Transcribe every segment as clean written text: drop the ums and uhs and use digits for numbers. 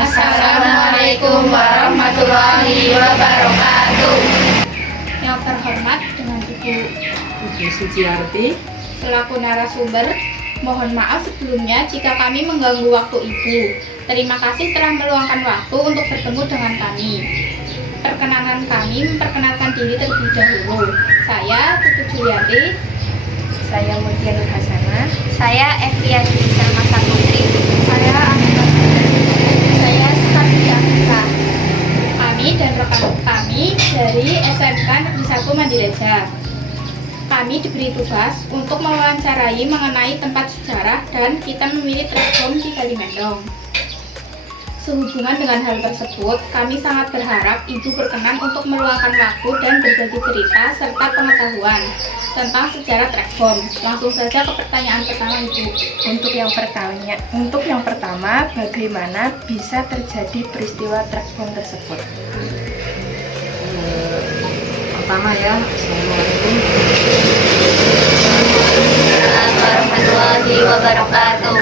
Assalamualaikum warahmatullahi wabarakatuh. Yang terhormat dengan Ibu Suciarti selaku narasumber, mohon maaf sebelumnya jika kami mengganggu waktu Ibu. Terima kasih telah meluangkan waktu untuk bertemu dengan kami. Perkenalkan kami memperkenalkan diri terlebih dahulu. Saya Tutu Juliati. Saya Mutia Nur Hasanah. Saya Evia Salma Saputri. Saya Amanda. Saya Skardia Fitra. Kami dan rekan kami dari SMK Negeri 1 Mandireja. Kami diberi tugas untuk mewawancarai mengenai tempat sejarah dan kita memilih trek bom di Kalimendong. Sehubungan dengan hal tersebut, kami sangat berharap Ibu berkenan untuk meluangkan waktu dan berbagi cerita serta pengetahuan tentang sejarah trek bom. Langsung saja ke pertanyaan pertama, Ibu. Untuk yang pertama, bagaimana bisa terjadi peristiwa trek bom tersebut? pertama ya, Assalamualaikum Warahmatullahi wabarakatuh.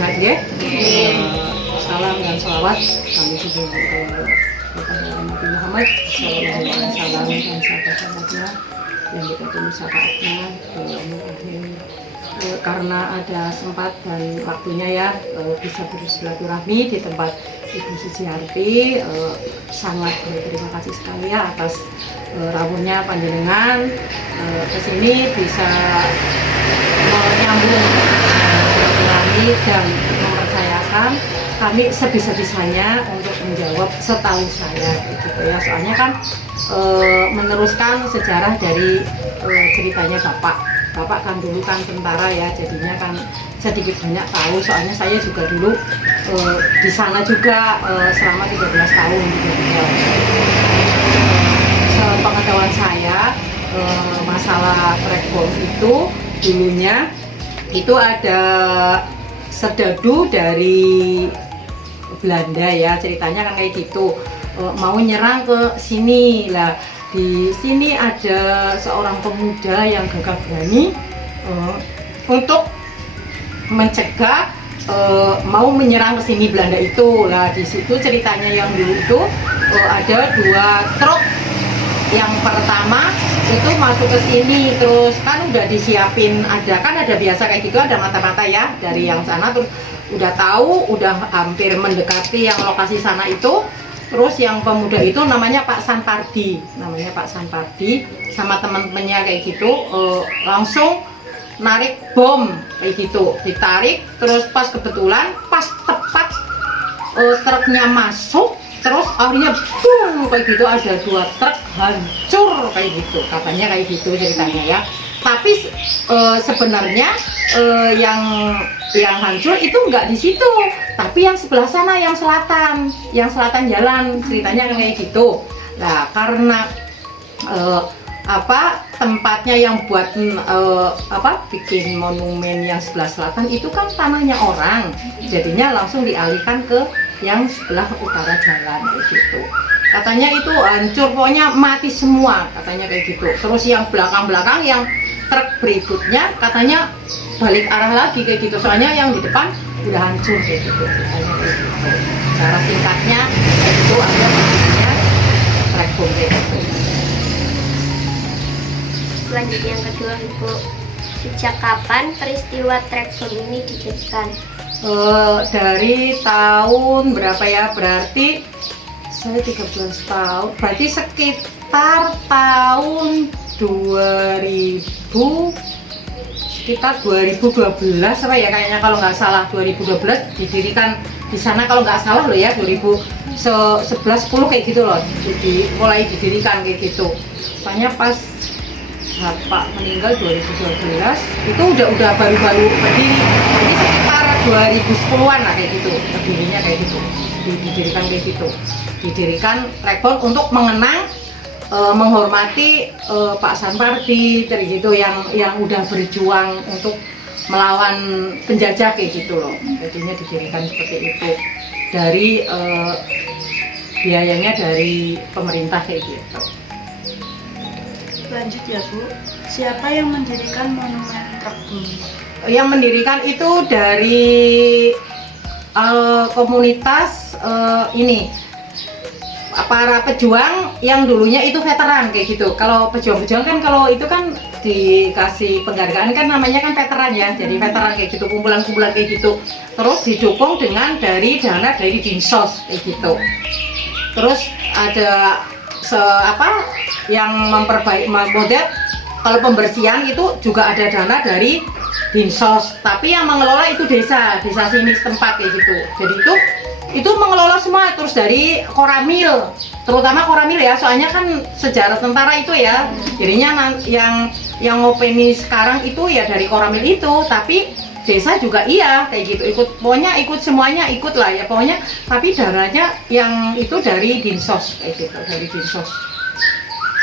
sehat ya. Amin. Salam dan salawat kami juga kepada Nabi Muhammad sallallahu alaihi wasallam dan sahabat-sahabatnya yang kita tunggu syafaatnya akhir. Karena ada sempat dan waktunya ya bisa bersilaturahmi di tempat Ibu Suciarti, sangat berterima kasih sekali ya atas rawuhnya panjenengan kesini bisa menyambung silaturahmi dan mempercayakan kami sebisa-bisanya untuk menjawab setahu saya gitu ya, soalnya kan meneruskan sejarah dari ceritanya Bapak kan dulu kan tentara ya, jadinya kan sedikit banyak tahu, soalnya saya juga dulu di sana juga selama 13 tahun gitu. Sepengetahuan saya masalah trek bom itu dulunya itu ada serdadu dari Belanda ya, ceritanya kan kayak gitu, mau nyerang ke sini lah. Di sini ada seorang pemuda yang gagah berani untuk mencegah mau menyerang ke sini Belanda itu lah. Di situ ceritanya yang dulu itu ada 2 truk. Yang pertama itu masuk ke sini, terus kan udah disiapin, ada biasa kayak gitu, ada mata-mata ya dari yang sana, terus udah tahu, udah hampir mendekati yang lokasi sana itu. Terus yang pemuda itu namanya Pak Sanpardi sama teman-temannya kayak gitu, langsung narik bom kayak gitu, ditarik, terus pas kebetulan pas tepat truknya masuk, terus akhirnya boom kayak gitu, ada 2 truk hancur kayak gitu, katanya kayak gitu ceritanya ya. Tapi sebenarnya yang hancur itu nggak di situ, tapi yang sebelah sana, yang selatan jalan, ceritanya kayak gitu. Nah karena tempatnya yang buat bikin monumen yang sebelah selatan itu kan tanahnya orang, jadinya langsung dialihkan ke yang sebelah utara jalan kayak gitu. Katanya itu hancur, pokoknya mati semua katanya kayak gitu. Terus yang belakang-belakang yang truk berikutnya katanya balik arah lagi kayak gitu, soalnya yang di depan udah hancur kayak gitu, katanya kayak gitu. Cara singkatnya itu ada maksudnya trek bom kayak gitu. Selanjutnya yang kedua, Ibu, sejak kapan peristiwa trek bom ini dijadikan? Dari tahun berapa ya, berarti saya 13 tahun, berarti sekitar tahun 2012 apa ya kayaknya, kalau nggak salah 2012 didirikan di sana, kalau nggak salah loh ya, 2011-10 kayak gitu loh, jadi mulai didirikan kayak gitu. Soalnya pas Bapak meninggal 2012 itu udah baru-baru berdiri, jadi sekitar 2010-an lah kayak gitu, berdirinya kayak gitu, didirikan kayak gitu, didirikan trek bom untuk mengenang menghormati Pak Sanpardi kayak gitu, yang udah berjuang untuk melawan penjajah kayak gitu loh. Jadinya didirikan seperti itu, dari biayanya dari pemerintah kayak gitu. Lanjut ya Bu, siapa yang mendirikan monumen trek bom? Yang mendirikan itu dari komunitas ini para pejuang yang dulunya itu veteran kayak gitu. Kalau pejuang-pejuang kan kalau itu kan dikasih penghargaan kan namanya kan veteran ya. Jadi veteran kayak gitu, kumpulan-kumpulan kayak gitu. Terus didukung dengan dana dari Dinsos kayak gitu. Terus ada yang memperbaiki model kalau pembersihan itu juga ada dana dari Dinsos, tapi yang mengelola itu desa sini setempat kayak gitu. Jadi itu mengelola semua, terus dari Koramil, terutama Koramil ya, soalnya kan sejarah tentara itu ya. Jadinya yang ngopeni sekarang itu ya dari Koramil itu, tapi desa juga iya kayak gitu, ikut semuanya ikut lah ya pokoknya, tapi dananya yang itu dari Dinsos kayak gitu, dari Dinsos.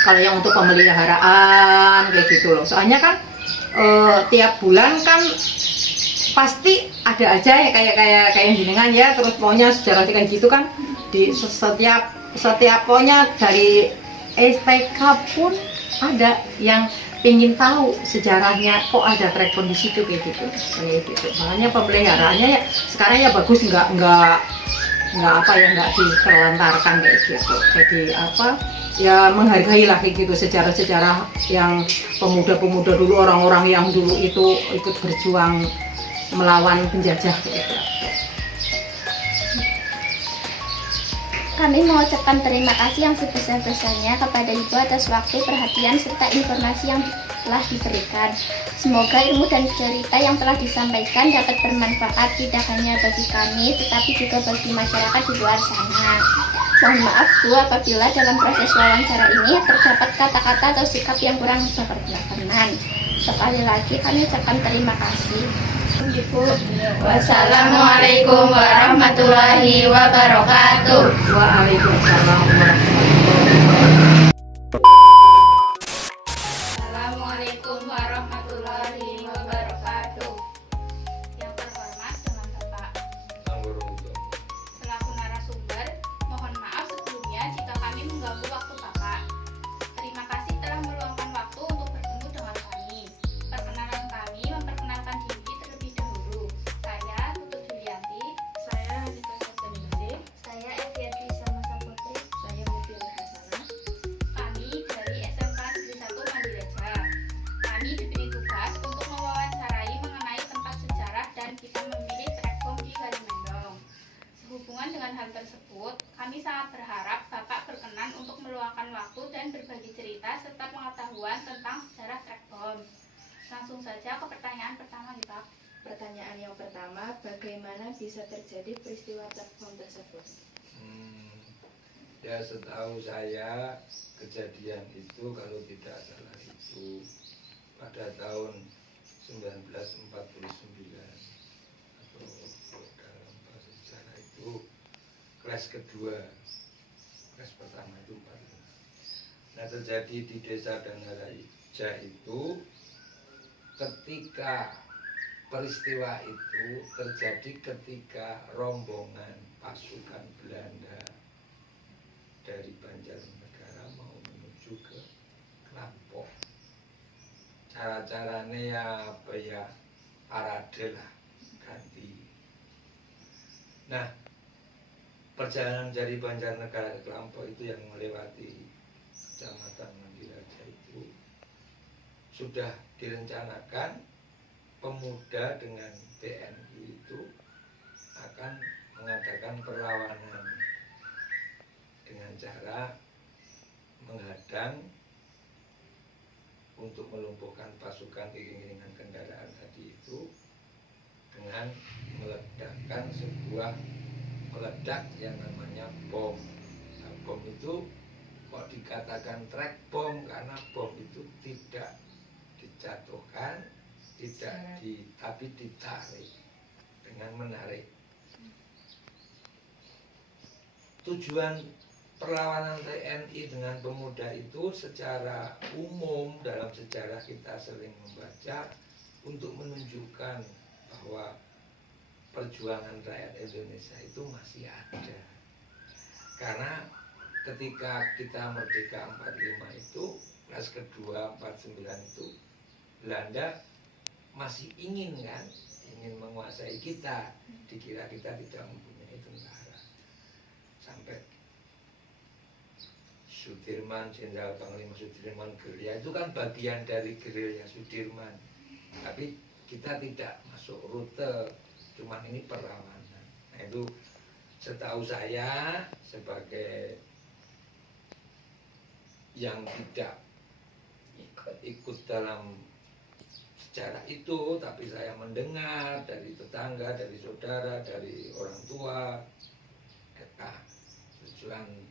Kalau yang untuk pemeliharaan kayak gitu loh, soalnya kan tiap bulan kan pasti ada aja ya kayak jenengan ya, terus pokoknya sejarah kayak gitu kan di setiap pokoknya dari STK pun ada yang pengen tahu sejarahnya, kok ada trackbone di situ kayak gitu. Makanya pemeliharaannya ya sekarang ya bagus, nggak diterlantarkan kayak gitu. Jadi ya menghargai lah kayak gitu sejarah-sejarah yang pemuda-pemuda dulu, orang-orang yang dulu itu ikut berjuang melawan penjajah gitu. Kami mengucapkan terima kasih yang sebesar-besarnya kepada Ibu atas waktu, perhatian, serta informasi yang telah diberikan. Semoga ilmu dan cerita yang telah disampaikan dapat bermanfaat tidak hanya bagi kami, tetapi juga bagi masyarakat di luar sana. Mohon maaf Bu apabila dalam proses wawancara ini terdapat kata-kata atau sikap yang kurang berkenan. Sekali lagi kami ucapkan terima kasih. Ibu. Wassalamualaikum warahmatullahi wabarakatuh. Waalaikumsalam warahmatullahi wabarakatuh. Assalamualaikum warahmatullahi wabarakatuh. Yang terhormat dengan Bapak selaku narasumber, mohon maaf sebelumnya jika kami mengganggu waktu Bapak. Terima kasih telah meluangkan waktu untuk bertemu dengan kami. Perkenalan kami memperkenalkan diri terlebih dahulu. Saya Tutut Julianti. Saya Hanifah Sasanisi. Saya Eviati Samasapote. Saya Mutia Hasanah. Kami dari SMK Negeri 1 Mandireja. Kami diberi tugas untuk mewawancarai mengenai tempat sejarah dan kita memilih trackbom di Galimendong. Sehubungan dengan hal tersebut, kami sangat berharap Bapak berkenan untuk meluangkan waktu dan berbagi cerita serta pengetahuan tentang sejarah trackbom. Langsung saja ke pertanyaan pertama nih Pak. Pertanyaan yang pertama, bagaimana bisa terjadi peristiwa trackbom tersebut? Ya setahu saya kejadian itu kalau tidak salah itu pada tahun 1949 atau dalam bahasa sejarah itu kelas kedua, kelas pertama itu 45. Nah terjadi di desa Danaraja itu ketika peristiwa itu terjadi ketika rombongan pasukan Belanda dari Banjarnegara mau menuju ke Lampung. Cara-caranya ya parade lah, ganti. Nah perjalanan dari Banjarnegara ke Lampung itu yang melewati Kecamatan Mandiraja itu sudah direncanakan pemuda dengan TNI itu akan mengadakan perlawanan dengan cara menghadang untuk melumpuhkan pasukan iring-iringan kendaraan tadi itu dengan meledakkan sebuah peledak yang namanya bom. Nah, bom itu kok dikatakan track bom karena bom itu tidak dijatuhkan, tapi ditarik dengan menarik. Tujuan perlawanan TNI dengan pemuda itu secara umum dalam sejarah kita sering membaca untuk menunjukkan bahwa perjuangan rakyat Indonesia itu masih ada. Karena ketika kita merdeka 45 itu, kelas kedua 49 itu, Belanda masih ingin kan ingin menguasai kita, dikira kita tidak mempunyai tentara. Sampai Sudirman, Jenderal Panglima Sudirman gerilya itu kan bagian dari gerilya Sudirman. Tapi kita tidak masuk rute, cuman ini perlawanan. Nah itu setahu saya sebagai yang tidak ikut dalam sejarah itu, tapi saya mendengar dari tetangga, dari saudara, dari orang tua, tujuannya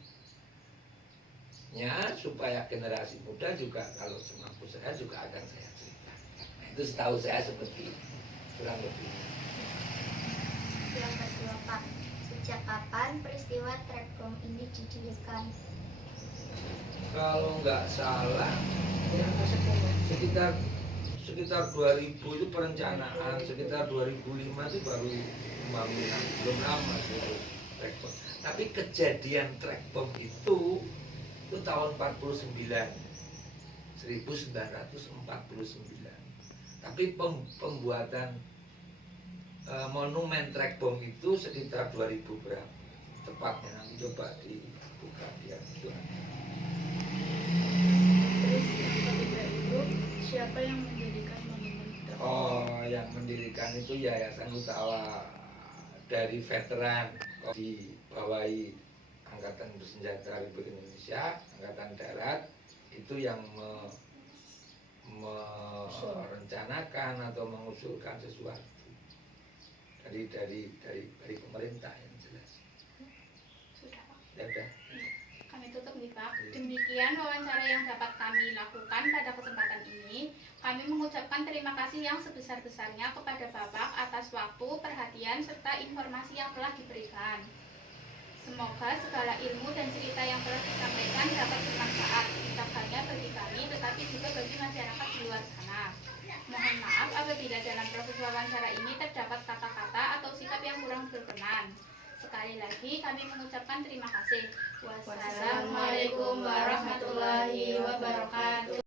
supaya generasi muda juga kalau semampu saya juga akan saya ceritakan. Nah, itu setahu saya seperti itu, kurang lebih. Yang kedua, Pak, sejak kapan peristiwa trek bom ini didirikan? Kalau nggak salah ya, sekitar 2000 itu perencanaan, sekitar 2005 itu baru pembangunan, belum lama itu trek bom. Tapi kejadian trek bom itu tahun 1949. Tapi pembuatan monumen trek bom itu sekitar 2000 berapa tepatnya, nanti coba dibuka biar itu. Terus yang ketiga itu siapa yang mendirikan monumen trek bom? Oh, yang mendirikan itu Yayasan Utawa dari veteran dibawahi Angkatan Bersenjata Republik Indonesia, Angkatan Darat, itu yang merencanakan atau mengusulkan sesuatu dari pemerintah yang jelas. Sudah, Pak. Ya udah. Kami tutup nih, Pak. Demikian wawancara yang dapat kami lakukan pada kesempatan ini. Kami mengucapkan terima kasih yang sebesar-besarnya kepada Bapak atas waktu, perhatian, serta informasi yang telah diberikan. Semoga segala ilmu dan cerita yang telah disampaikan dapat bermanfaat, tidak hanya bagi kami, tetapi juga bagi masyarakat di luar sana. Mohon maaf apabila dalam proses wawancara ini terdapat kata-kata atau sikap yang kurang berkenan. Sekali lagi kami mengucapkan terima kasih. Wassalamualaikum warahmatullahi wabarakatuh.